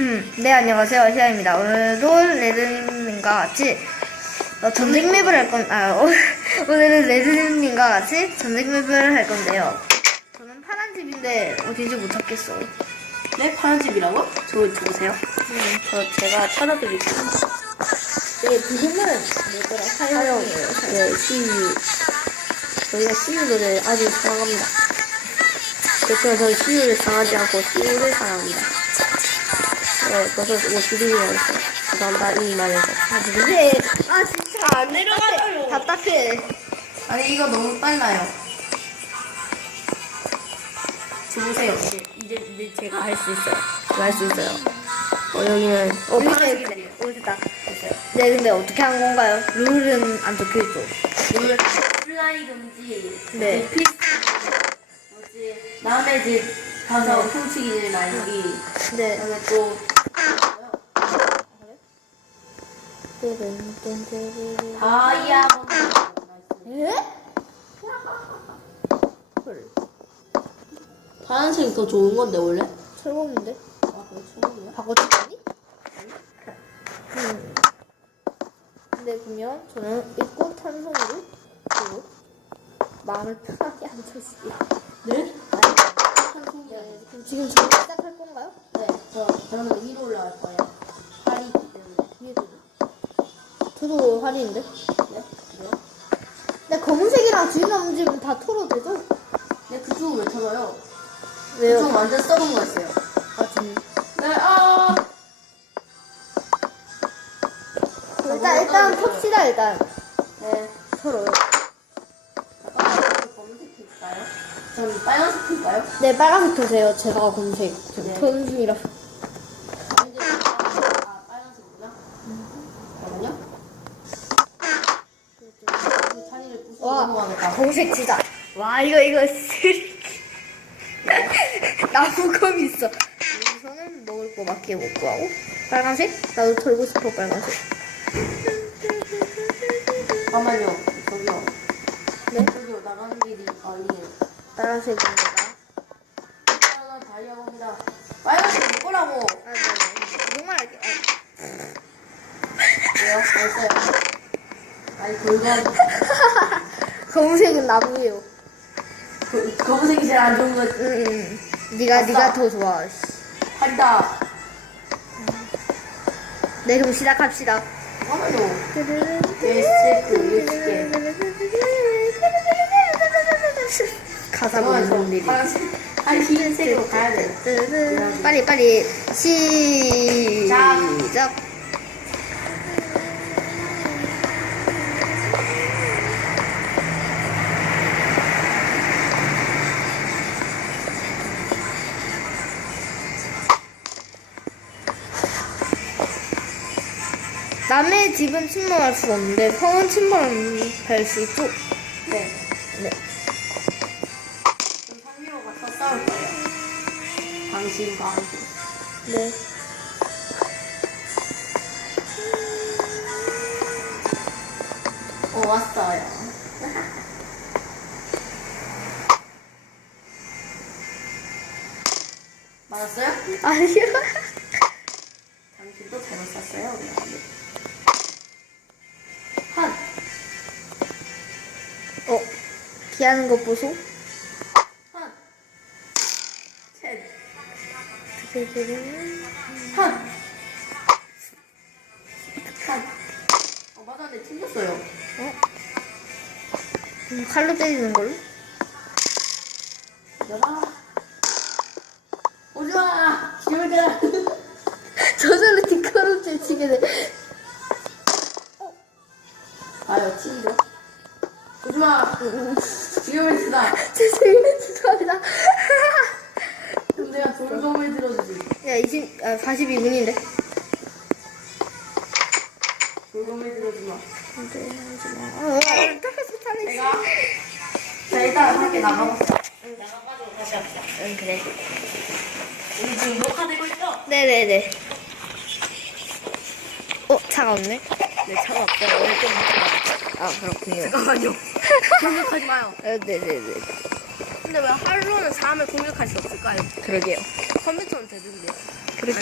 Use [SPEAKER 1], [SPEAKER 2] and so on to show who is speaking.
[SPEAKER 1] 음, 네, 안녕하세요. 시아입니다. 오늘도 레드님과 같이 어, 전쟁 맵을 할 건, 아, 오, 오늘은 레드님과 같이 전쟁 맵을 할 건데요. 저는 파란 집인데 어딘지 못 찾겠어.
[SPEAKER 2] 네? 파란 집이라고? 저 주세요.
[SPEAKER 1] 음,
[SPEAKER 2] 저 제가 찾아드릴게요.
[SPEAKER 1] 네, 지금은 뭐더라? 사용이에요.
[SPEAKER 2] 네, CU. 저희가 CU 노래를 아주 사랑합니다. 그렇지만 저희 CU를 사랑하지 않고 CU를 사랑합니다. 네, 벌써 52년 했어요. 죄송합니다, 이 말에서.
[SPEAKER 1] 아, 근데, 아, 진짜.
[SPEAKER 2] 안 내려가요.
[SPEAKER 1] 답답해.
[SPEAKER 2] 아니, 이거 너무 빨라요. 주무세요. 이제, 이제, 이제 제가 할 수 있어요. 할 수 있어요. 어, 여기는, 어,
[SPEAKER 1] 여기
[SPEAKER 2] 파란색이네요.
[SPEAKER 1] 오, 됐다.
[SPEAKER 2] 됐어요.
[SPEAKER 1] 네, 근데 어떻게 한 건가요? 룰은 안 적혀있죠.
[SPEAKER 2] 플라이 금지,
[SPEAKER 1] 네.
[SPEAKER 2] 뭐지, 남의 집 가서 훔치기 말기,
[SPEAKER 1] 네.
[SPEAKER 2] 그다음에 또, 다이아몬드.
[SPEAKER 1] 예?
[SPEAKER 2] 파란색이 더 좋은 건데, 원래?
[SPEAKER 1] 철공인데?
[SPEAKER 2] 아, 그래, 처음이야?
[SPEAKER 1] 바꿔줄까니? 음. 근데 보면 저는 입고 탄성으로 그리고 마음을 편하게 앉아있기.
[SPEAKER 2] 네?
[SPEAKER 1] 네, 그럼 지금 저희 시작할 건가요?
[SPEAKER 2] 네, 저, 저는 위로 올라갈 거예요. 팔이기 때문에.
[SPEAKER 1] 위에도. 저도 할인인데.
[SPEAKER 2] 네? 그래요?
[SPEAKER 1] 근데 검은색이랑 주인 남집은 다 털어도 되죠?
[SPEAKER 2] 네, 그쪽은 왜?
[SPEAKER 1] 왜요?
[SPEAKER 2] 그쪽 완전 썩은 거 있어요.
[SPEAKER 1] 아, 진
[SPEAKER 2] 네, 아!
[SPEAKER 1] 일단, 일단 텁시다, 일단.
[SPEAKER 2] 네.
[SPEAKER 1] 털어요.
[SPEAKER 2] 잠깐만, 저 검은색 필까요? 전 빨간색 필까요?
[SPEAKER 1] 네, 빨간색 펴세요. 제가 검은색.
[SPEAKER 2] 네.
[SPEAKER 1] 터는 중이라.
[SPEAKER 2] 아닌데, 빨간색, 아, 빨간색이구나. 잠깐만요. 그 자리를 부수고
[SPEAKER 1] 와,
[SPEAKER 2] 넘어가겠다.
[SPEAKER 1] 검은색 진짜. 와, 이거, 이거, 쓰리. 나무검 있어. 여기서는 먹을 거 맞게 먹고 하고. 빨간색? 나도 털고 싶어, 빨간색.
[SPEAKER 2] 잠깐만요. 저기요.
[SPEAKER 1] 네?
[SPEAKER 2] 저기요, 나가는 길이 아니에요.
[SPEAKER 1] 빨간색입니다.
[SPEAKER 2] 하나 다이아몬드다. 빨간색 먹으라고.
[SPEAKER 1] 아, 네, 네. 정말 할게.
[SPEAKER 2] 왜요? 됐어요. 아니, 골반.
[SPEAKER 1] 아, 검은색은 나무예요.
[SPEAKER 2] 그, 검은색이 제일 안 좋은 거
[SPEAKER 1] 응, 응. 네가,
[SPEAKER 2] 아싸.
[SPEAKER 1] 네가 더 좋아.
[SPEAKER 2] 한다.
[SPEAKER 1] 네, 그럼 시작합시다.
[SPEAKER 2] 잠깐만요. 웨스트 립스틱.
[SPEAKER 1] 가사 보는.
[SPEAKER 2] 파란색. 아니, 흰색으로 가야 돼.
[SPEAKER 1] 빨리 빨리 시작. 남의 집은 침범할 수 없는데 성은 침범할 수 있죠?
[SPEAKER 2] 네.
[SPEAKER 1] 네.
[SPEAKER 2] 그럼 상미로 가서 싸울 거예요. 당신과 함께.
[SPEAKER 1] 네.
[SPEAKER 2] 어, 왔어요. 맞았어요?
[SPEAKER 1] 아니요. 피하는 거 보소.
[SPEAKER 2] 한, 셋,
[SPEAKER 1] 어,
[SPEAKER 2] 한, 한. 어, 맞았네. 튕겼어요.
[SPEAKER 1] 음, 칼로 때리는 걸로?
[SPEAKER 2] 여라. 오지 마! 기울자!
[SPEAKER 1] 저절로 뒷걸음 치게 돼.
[SPEAKER 2] 아유, 튕겨. 오지 마! 위험했다.
[SPEAKER 1] 죄송해요. 죄송합니다.
[SPEAKER 2] 그럼 내가 돌검을 들어주지.
[SPEAKER 1] 야, 20, 아, 42분인데.
[SPEAKER 2] 돌검을 들어주지 마.
[SPEAKER 1] 근데, 하지 마. 아, 잘했어.
[SPEAKER 2] 내가 자 일단 밖에 나가봅시다. 나가가지고 다시 합시다.
[SPEAKER 1] 응, 그래.
[SPEAKER 2] 우리 지금 녹화되고 있죠?
[SPEAKER 1] 네네네. 어, 차가 없네?
[SPEAKER 2] 네 차가 없어요. 오늘 좀 차가.
[SPEAKER 1] 아, 그렇군요.
[SPEAKER 2] 잠깐만요. 공격하지 마요.
[SPEAKER 1] 어, 네네네.
[SPEAKER 2] 근데 왜 할로는 사람을 공격할 수 없을까요?
[SPEAKER 1] 그러게요.
[SPEAKER 2] 컴퓨터는 되던데.
[SPEAKER 1] 그렇